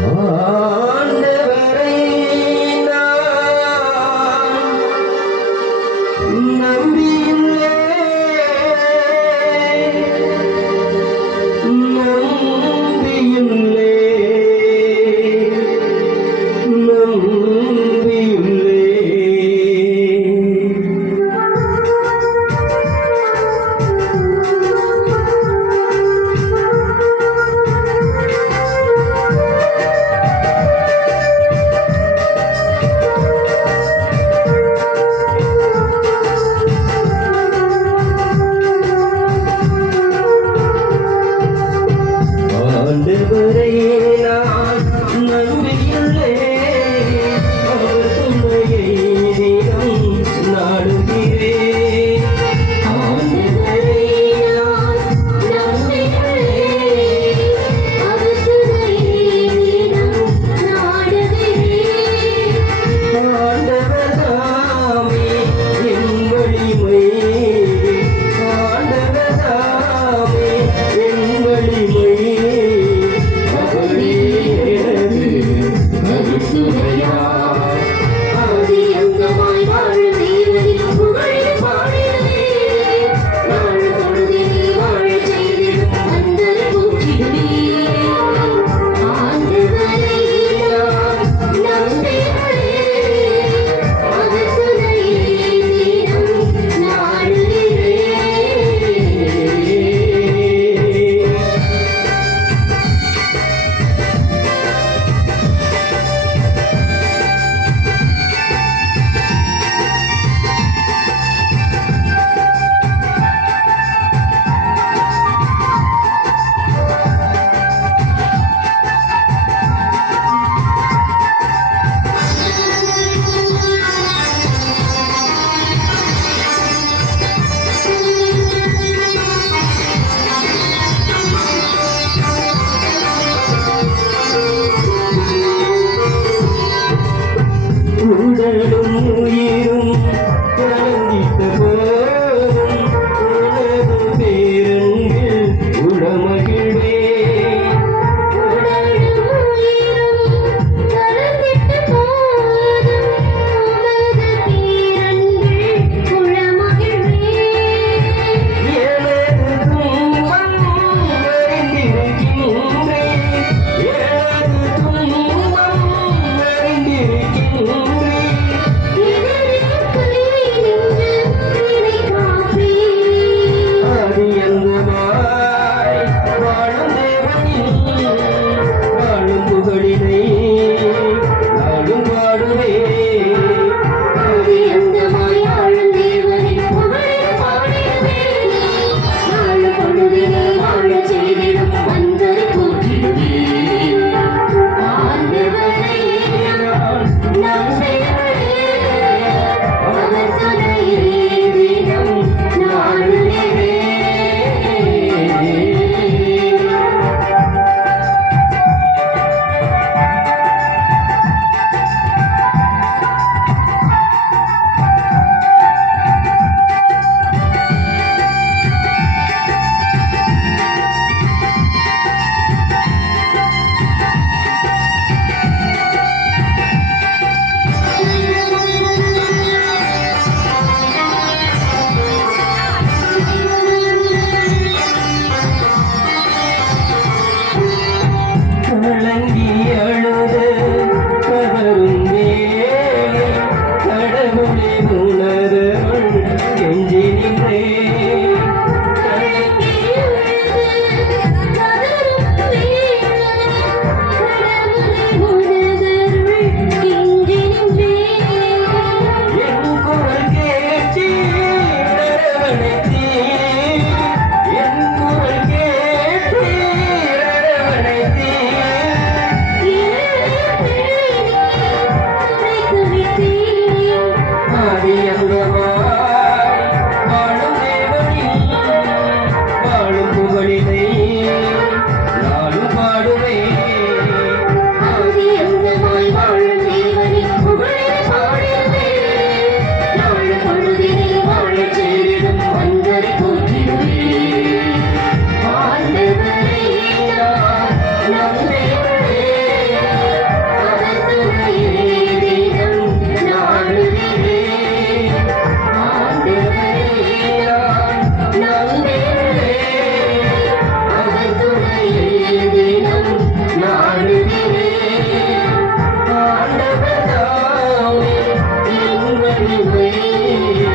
Oh. கண்களும் உயிரும். away.